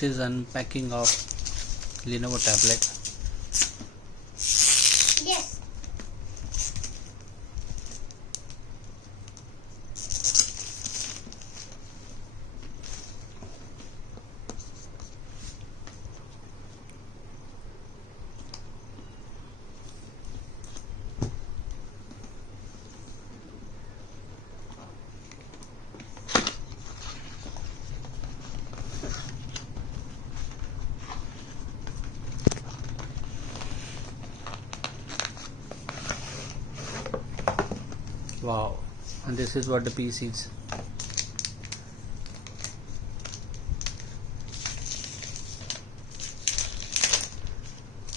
this is unpacking of Lenovo tablet. Yes. Wow, and this is what the piece is.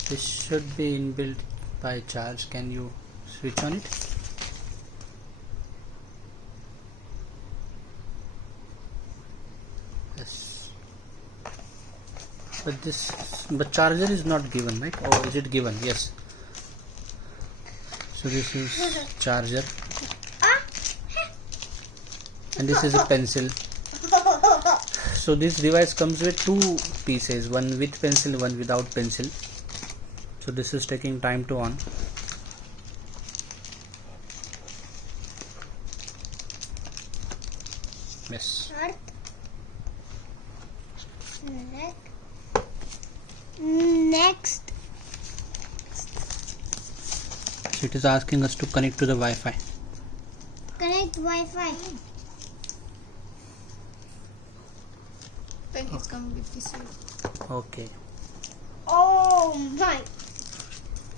This should be inbuilt by charge. Can you switch on it? Yes. But charger is not given, right? Or is it given? Yes. So this is charger. And this is a pencil. So this device comes with two pieces, one with pencil, one without pencil. So this is taking time to on. Yes. Next. So it is asking us to connect to the Wi-Fi. Connect Wi-Fi. I think it's coming with this way. Okay.